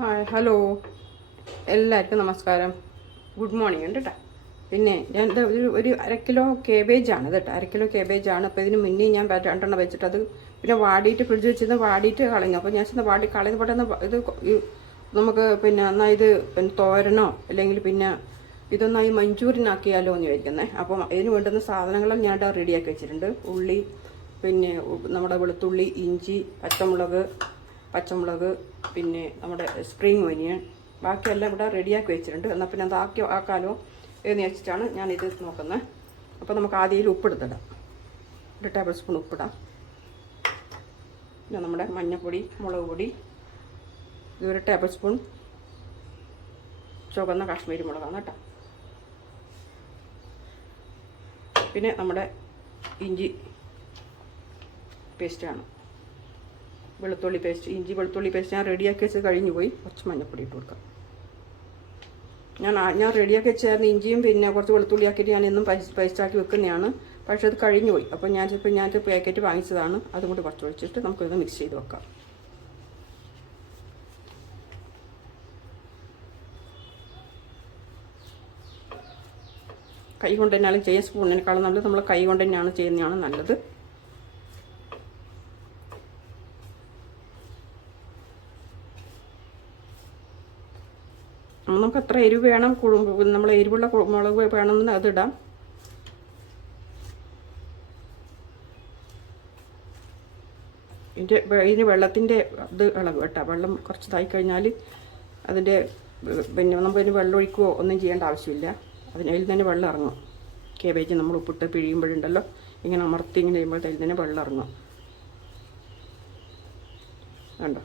Hi hello എല്ലാവർക്കും നമസ്കാരം. Good morning ഉണ്ട് കേട്ടോ. പിന്നെ ഞാൻ ഒരു 1/2 കിലോ കേബേജാണ് കേട്ടോ. 1/2 കിലോ കേബേജാണ്. അപ്പോൾ ഇതിന് മുന്നേ ഞാൻ 2 വെച്ചിട്ട് അത് പിന്നെ വാടിയിട്ട് ഫ്രിഡ്ജ് വെച്ചിരുന്ന് വാടിയിട്ട് കളഞ്ഞു. അപ്പോൾ ഞാൻ ചെന്ന് വാടി കളയുന്ന പെട്ടെന്ന് ഇത് നമുക്ക് പിന്നെ എന്നാൽ ഇത് പിന്നെ തോരനോ അല്ലെങ്കിൽ പിന്നെ ഇതൊന്നായി മഞ്ചൂരിയനാക്കിയാലോ എന്ന് ചോദിക്കുന്നത്. അപ്പം അതിന് വേണ്ടുന്ന സാധനങ്ങളും ഞാൻ റെഡിയാക്കി വെച്ചിട്ടുണ്ട്. ഉള്ളി, പിന്നെ നമ്മുടെ വെളുത്തുള്ളി, ഇഞ്ചി, പച്ചമുളക്, പിന്നെ നമ്മുടെ സ്പ്രിങ് ഒനിയൻ, ബാക്കിയെല്ലാം ഇവിടെ റെഡിയാക്കി വെച്ചിട്ടുണ്ട്. എന്നാൽ പിന്നെ അത് ആക്കാലോ എന്ന് വെച്ചിട്ടാണ് ഞാനിത് നോക്കുന്നത്. അപ്പോൾ നമുക്ക് ആദ്യം ഉപ്പെടുത്തിടാം. 1 ടേബിൾ സ്പൂൺ ഉപ്പിടാം. പിന്നെ നമ്മുടെ മഞ്ഞൾപ്പൊടി, മുളക് പൊടി, ഇത് 1 ടേബിൾ സ്പൂൺ ചുവന്ന കാശ്മീരി മുളകാണ് കേട്ടോ. പിന്നെ നമ്മുടെ ഇഞ്ചി പേസ്റ്റാണ്, വെളുത്തുള്ളി പേസ്റ്റ്, ഇഞ്ചി വെളുത്തുള്ളി പേസ്റ്റ് ഞാൻ റെഡിയാക്കി വെച്ച് കഴിഞ്ഞു പോയി. കുറച്ച് മഞ്ഞൾപ്പൊടി ഇട്ട് കൊടുക്കാം. ഞാൻ റെഡിയാക്കി വെച്ചായിരുന്നു ഇഞ്ചിയും പിന്നെ കുറച്ച് വെളുത്തുള്ളി ആക്കിയിട്ട് ഞാൻ എന്നും പേസ്റ്റാക്കി വെക്കുന്നതാണ്. പക്ഷേ അത് കഴിഞ്ഞു പോയി. അപ്പോൾ ഞാൻ പാക്കറ്റ് വാങ്ങിച്ചതാണ്. അതും കൂടി കുറച്ച് ഒഴിച്ചിട്ട് നമുക്കിത് മിക്സ് ചെയ്ത് വെക്കാം. കൈ കൊണ്ട് തന്നെയാണ് ചെയ്യാൻ, സ്പൂണിനേക്കാളും നല്ലത് നമ്മൾ കൈ കൊണ്ട് തന്നെയാണ് ചെയ്യുന്നതാണ് നല്ലത്. നമുക്ക് എത്ര എരിവ് വേണം, നമ്മൾ എരിവുള്ള മുളക് വേണമെന്ന് അതിടാം. ഇതിന് വെള്ളത്തിൻ്റെ ഇത് ഇളകും കേട്ടോ. വെള്ളം കുറച്ചതായി കഴിഞ്ഞാൽ അതിൻ്റെ പിന്നെ നമുക്കതിന് വെള്ളം ഒഴിക്കുകയോ ഒന്നും ചെയ്യേണ്ട ആവശ്യമില്ല. അതിൽ തന്നെ വെള്ളം ഇറങ്ങും. കേബേജ് നമ്മൾ ഉപ്പിട്ട് പിഴിയുമ്പോഴുണ്ടല്ലോ, ഇങ്ങനെ അമർത്തി ഇങ്ങനെ ചെയ്യുമ്പോൾ അതിൽ തന്നെ വെള്ളം ഇറങ്ങും. കണ്ടോ?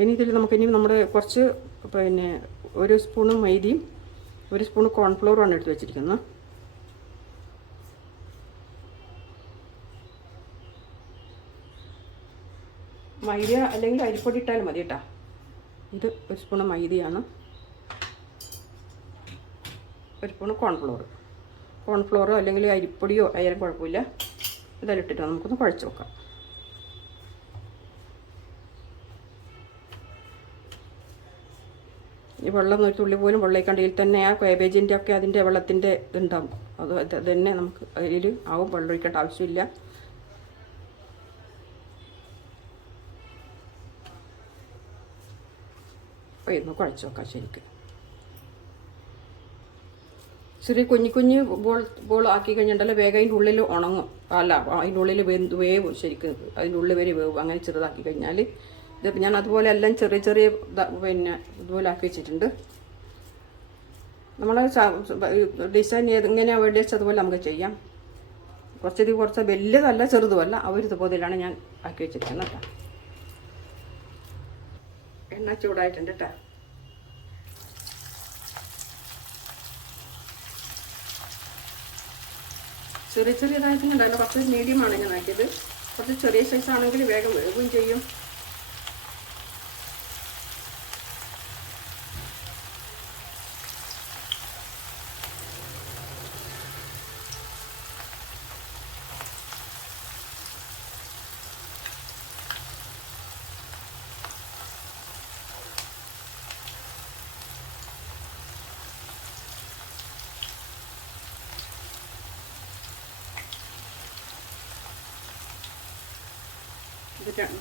ഇനി ഇതിൽ നമുക്കിനി നമ്മുടെ കുറച്ച് പിന്നെ 1 സ്പൂണ് മൈദയും 1 സ്പൂണ് കോൺഫ്ലവറുമാണ് എടുത്ത് വെച്ചിരിക്കുന്നത്. മൈദ അല്ലെങ്കിൽ അരിപ്പൊടി ഇട്ടാലും മതി കേട്ടോ. ഇത് 1 സ്പൂണ് മൈദയാണ്, 1 സ്പൂണ് കോൺഫ്ലവറോ അല്ലെങ്കിൽ അരിപ്പൊടിയോ ആയാലും കുഴപ്പമില്ല. ഇതെല്ലാം ഇട്ടിട്ട് നമുക്കൊന്ന് കുഴച്ച് വെക്കാം. ഈ വെള്ളം ഒരു തുള്ളി പോലും വെള്ളയിക്കാണ്ട് ഇതിൽ തന്നെ ആ കാബേജിൻ്റെ ഒക്കെ അതിൻ്റെ വെള്ളത്തിൻ്റെ ഇതുണ്ടാവും. അത് തന്നെ നമുക്ക് അതിൽ ആവും. വെള്ളം ഒഴിക്കേണ്ട ആവശ്യമില്ല. അപ്പോൾ ഇന്ന് കുഴച്ച് വെക്കാം ശരിക്കും. ചെറിയ കുഞ്ഞു ബോൾ ആക്കി കഴിഞ്ഞിട്ടുണ്ടല്ലോ, വേഗം അതിൻ്റെ ഉള്ളിൽ ഉണങ്ങും. അല്ല, അതിൻ്റെ ഉള്ളിൽ വേവും ശരിക്കും. അതിൻ്റെ ഉള്ളിൽ വരെ വേവും. അങ്ങനെ ചെറുതാക്കി കഴിഞ്ഞാൽ ഇത് ഞാൻ അതുപോലെ എല്ലാം ചെറിയ പിന്നെ ഇതുപോലെ ആക്കി വെച്ചിട്ടുണ്ട്. നമ്മൾ ഡിസൈൻ എങ്ങനെയാണ് വേണ്ടി വെച്ചാൽ അതുപോലെ നമുക്ക് ചെയ്യാം. കുറച്ച് വലിയതല്ല ചെറുതുമല്ല, ഇതുപോലെയാണ് ഞാൻ ആക്കി വെച്ചിരിക്കുന്നത് കേട്ടോ. എണ്ണ ചൂടായിട്ടുണ്ട് കേട്ടോ. ചെറിയതായിട്ടുണ്ടല്ലോ. കുറച്ച് മീഡിയമാണ് ഞാൻ ആക്കിയത്. കുറച്ച് ചെറിയ സൈസ് ആണെങ്കിൽ വേഗം വേവും ചെയ്യും.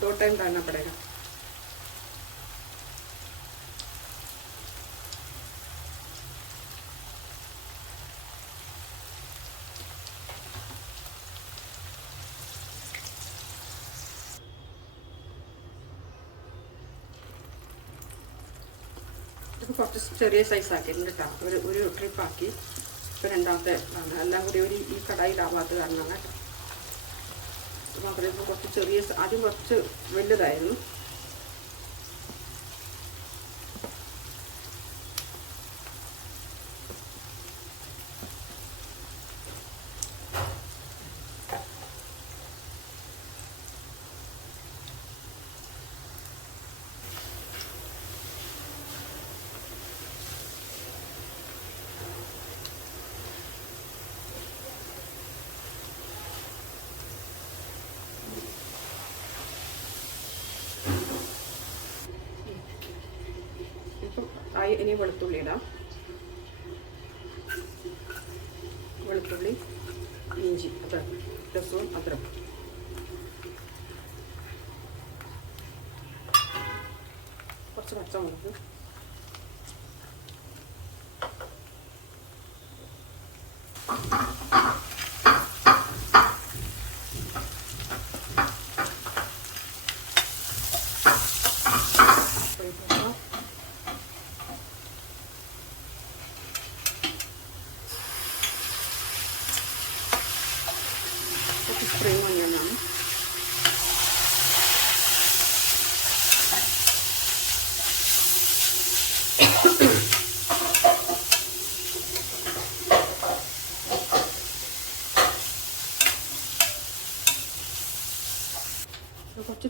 दो टाइम डालना पड़ेगा. കുറച്ച് ചെറിയ സൈസ് ആക്കിയിട്ടുണ്ട് കേട്ടോ. ഒരു ട്രിപ്പാക്കി. ഇപ്പോൾ രണ്ടാമത്തെ എല്ലാം കൂടി ഈ കടായിലാവാത്ത കാരണമാണ് കേട്ടോ. മാത്രമേ കുറച്ച് ചെറിയ, ആദ്യം കുറച്ച് വലുതായിരുന്നു. ഇനി വെളുത്തുള്ളി ഇടാം. വെളുത്തുള്ളി, ഇഞ്ചി, രസവും അദ്രക്കും. കുറച്ച് പച്ചമുളക്, സ്പ്രിംഗ് ഓണിയനാണ്. കുറച്ച്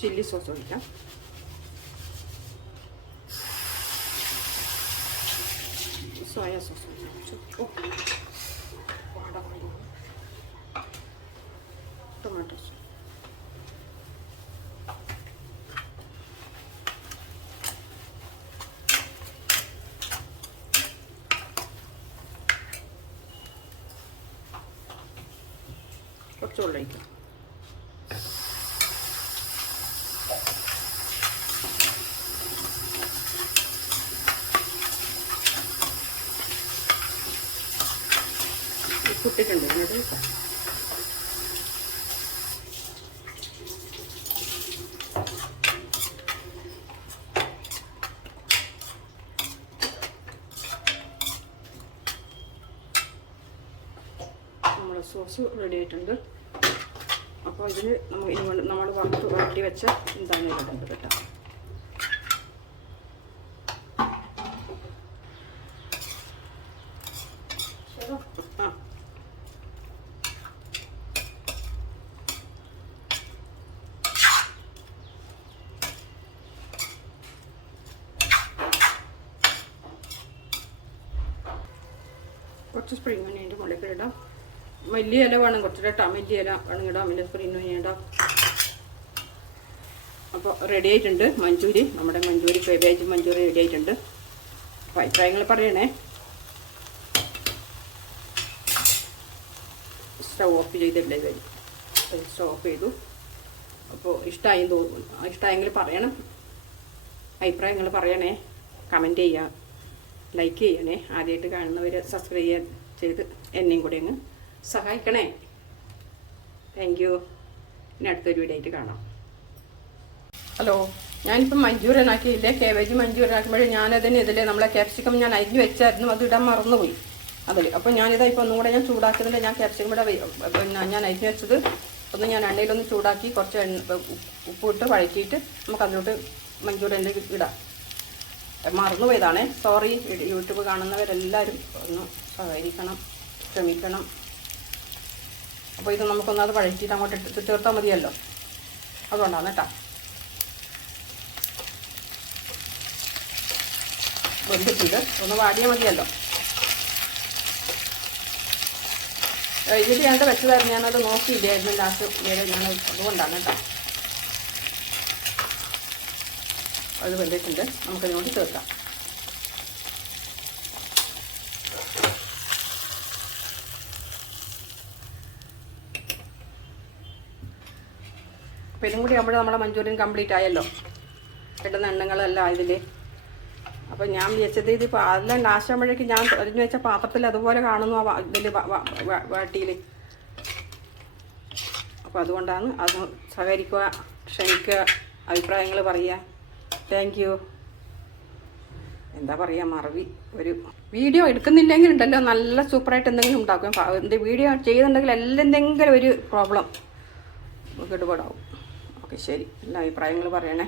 ചില്ലി സോസ് ഒഴിക്കാം. സോയ സോസ് ടൊമാറ്റോ സോസ്, കുറച്ച് വെള്ളം ഒഴിക്കാം. ഇട്ടിട്ടുണ്ട് എന്നിട്ട് നമ്മളെ സോസ് റെഡി ആയിട്ടുണ്ട്. അപ്പോൾ ഇതിന് നമ്മൾ വരട്ടി വെച്ച എന്താണ് ഇടേണ്ടത് കേട്ടോ. കുറച്ച് സ്പ്രിംഗ് ഓണിയൻ്റെ മുകളിൽ ഇടാം. വലിയ ഇല വേണം കുറച്ചിട്ട് കേട്ടോ. വലിയ ഇല വേണമെങ്കിൽ ഇടാം. വലിയ സ്പ്രിംഗ് ഓണിയൻ ഇടാം. അപ്പോൾ റെഡി ആയിട്ടുണ്ട് മഞ്ചൂരി. നമ്മുടെ മഞ്ചൂരി കേബേജ് മഞ്ചൂരി റെഡി ആയിട്ടുണ്ട്. അപ്പോൾ അഭിപ്രായങ്ങൾ പറയണേ. സ്റ്റവ് ഓഫ് ചെയ്തിട്ടില്ലേ ഇത്? സ്റ്റവ് ഓഫ് ചെയ്തു. അപ്പോൾ ഇഷ്ടമായി തോന്നുന്നു. ഇഷ്ടമായെങ്കിൽ പറയണം. അഭിപ്രായങ്ങൾ പറയണേ. കമൻറ്റ് ചെയ്യുക, ലൈക്ക് ചെയ്യണേ. ആദ്യമായിട്ട് കാണുന്നവർ സബ്സ്ക്രൈബ് ചെയ്ത് എന്നെയും കൂടി അങ്ങ് സഹായിക്കണേ. Thank you. ഇനി അടുത്തൊരു വീഡിയോ ആയിട്ട് കാണാം. ഹലോ, ഞാനിപ്പം മഞ്ചൂരിയൻ ആക്കിയില്ലേ, കേബേജ് മഞ്ചൂരിയൻ ആക്കുമ്പോഴേ ഞാനതിന് ഇതിൽ നമ്മളെ ക്യാപ്സിക്കം ഞാൻ അരിഞ്ഞ് വെച്ചായിരുന്നു, അത് ഇടാൻ മറന്നുപോയി അതിൽ. അപ്പോൾ ഞാനിതാ ഇപ്പോൾ ഒന്നും കൂടെ ഞാൻ ചൂടാക്കുന്നില്ല. ഞാൻ ക്യാപ്സിക്കം ഇവിടെ ഞാൻ അരിഞ്ഞ് വെച്ചത് ഒന്ന് ഞാൻ എണ്ണയിലൊന്ന് ചൂടാക്കി കുറച്ച് ഉപ്പിട്ട് വഴറ്റിയിട്ട് നമുക്ക് അതിലോട്ട് മഞ്ചൂരിയനിലേക്ക് ഇടാം. മറന്നുപോയതാണേ, സോറി. യൂട്യൂബ് കാണുന്നവരെല്ലാവരും ഒന്ന് സഹകരിക്കണം, ക്ഷമിക്കണം. അപ്പോൾ ഇത് നമുക്കൊന്നത് വഴറ്റിയിട്ട് അങ്ങോട്ട് ഇട്ട് ചേർത്താൽ മതിയല്ലോ, അതുകൊണ്ടാണ് കേട്ടോ. വെന്തിട്ടുണ്ട്, ഒന്ന് വാടിയാൽ മതിയല്ലോ. ഇതിൽ ഞാൻ വെച്ചതായിരുന്നു, ഞാനത് നോക്കിയില്ലായിരുന്നു ലാസ്റ്റ് വരെ. ഞാൻ അതുകൊണ്ടാണ് കേട്ടോ. അത് വെന്തിട്ടുണ്ട്, നമുക്കതിനോട് ചേർക്കാം. അപ്പോൾ ഇതും കൂടി ആകുമ്പോൾ നമ്മുടെ മഞ്ചൂരിയൻ കംപ്ലീറ്റ് ആയല്ലോ. ഇടുന്ന എണ്ണങ്ങളെല്ലാം ഇതിൽ. അപ്പോൾ ഞാൻ വിചാരിച്ചത് ഇതിപ്പോൾ അതെല്ലാം ലാസ്റ്റ് ആകുമ്പോഴേക്കും ഞാൻ അരിഞ്ഞു വെച്ച പാത്രത്തിൽ അതുപോലെ കാണുന്നു ഇതിൽ വാട്ടിയിൽ. അപ്പോൾ അതുകൊണ്ടാണ്. അത് സഹകരിക്കുക, ക്ഷമിക്കുക, അഭിപ്രായങ്ങൾ പറയുക. Thank you. എന്താ പറയുക, മറവി. ഒരു വീഡിയോ എടുക്കുന്നില്ലെങ്കിൽ ഉണ്ടല്ലോ നല്ല സൂപ്പറായിട്ട് എന്തെങ്കിലും ഉണ്ടാക്കും. എൻ്റെ വീഡിയോ ചെയ്തിട്ടുണ്ടെങ്കിൽ എന്തെങ്കിലും ഒരു പ്രോബ്ലം കേടുപാടാവും. ഓക്കെ, ശരി. എല്ലാ അഭിപ്രായങ്ങൾ പറയണേ.